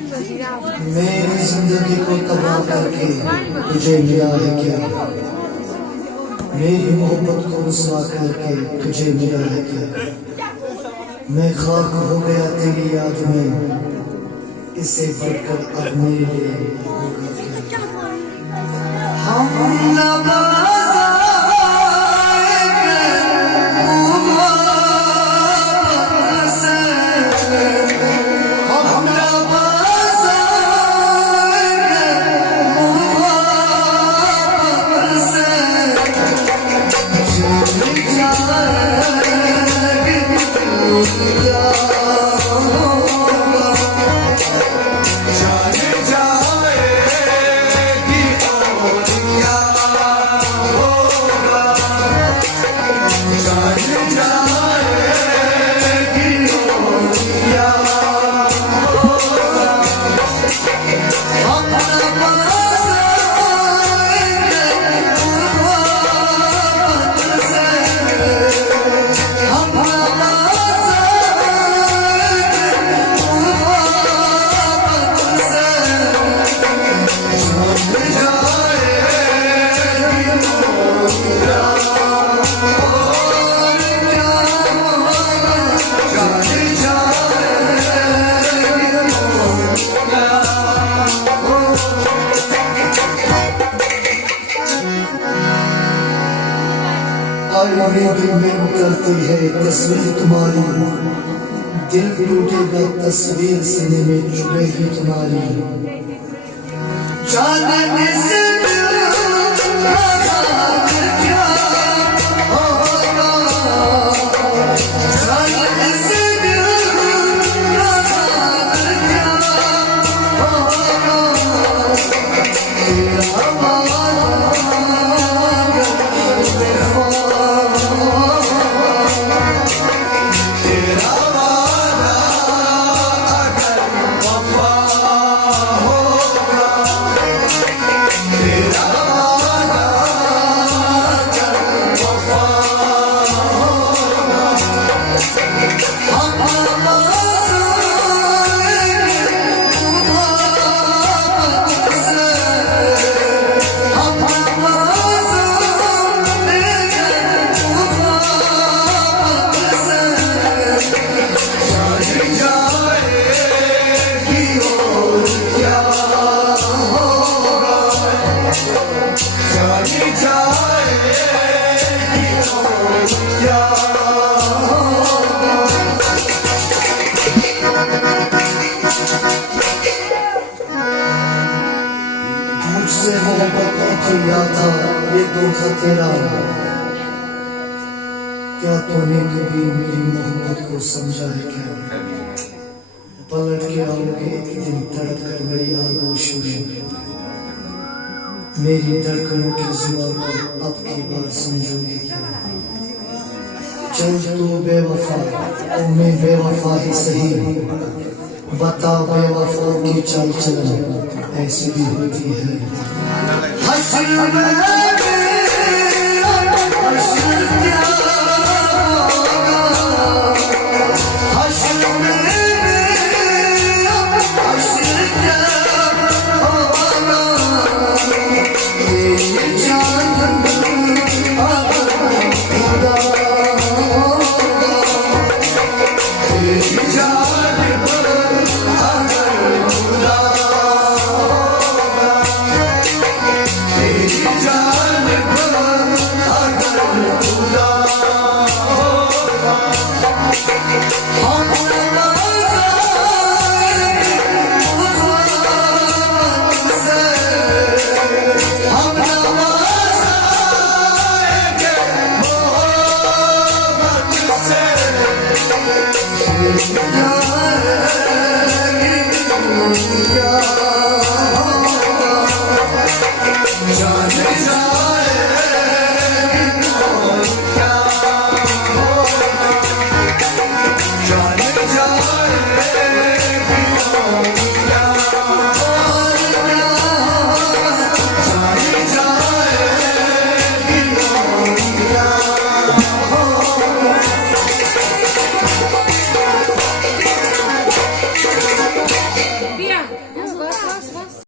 मेरी जिंदगी को तबाह करके तुझे मिला है क्या? मेरी मोहब्बत को रुसवा करके तुझे मिला है क्या? मैं खाक हो गया तेरी याद में, इससे बढ़कर अब मेरे लिए होगा क्या? हम मेरे दिल में उतरती है तस्वीर तुम्हारी, दिल टूटेगा तस्वीर सीने में चुभेगी तुम्हारी। चांदनी से क्या होगा, चांदनी से क्या होगा, तेरा मुझसे मोहब्बत किया था ये धोखा तेरा, क्या तूने कभी मेरी मोहब्बत को समझा है क्या? पलट के आओगे एक दिन तड़प कर मेरी आगोश में, मेरी धड़कनों की जुबान पर अब की बार समझोगे क्या? चल तू बेवफा मैं बेवफा ही सही, बता बेवफा की चाल चलन ऐसी भी होती है। हश्र में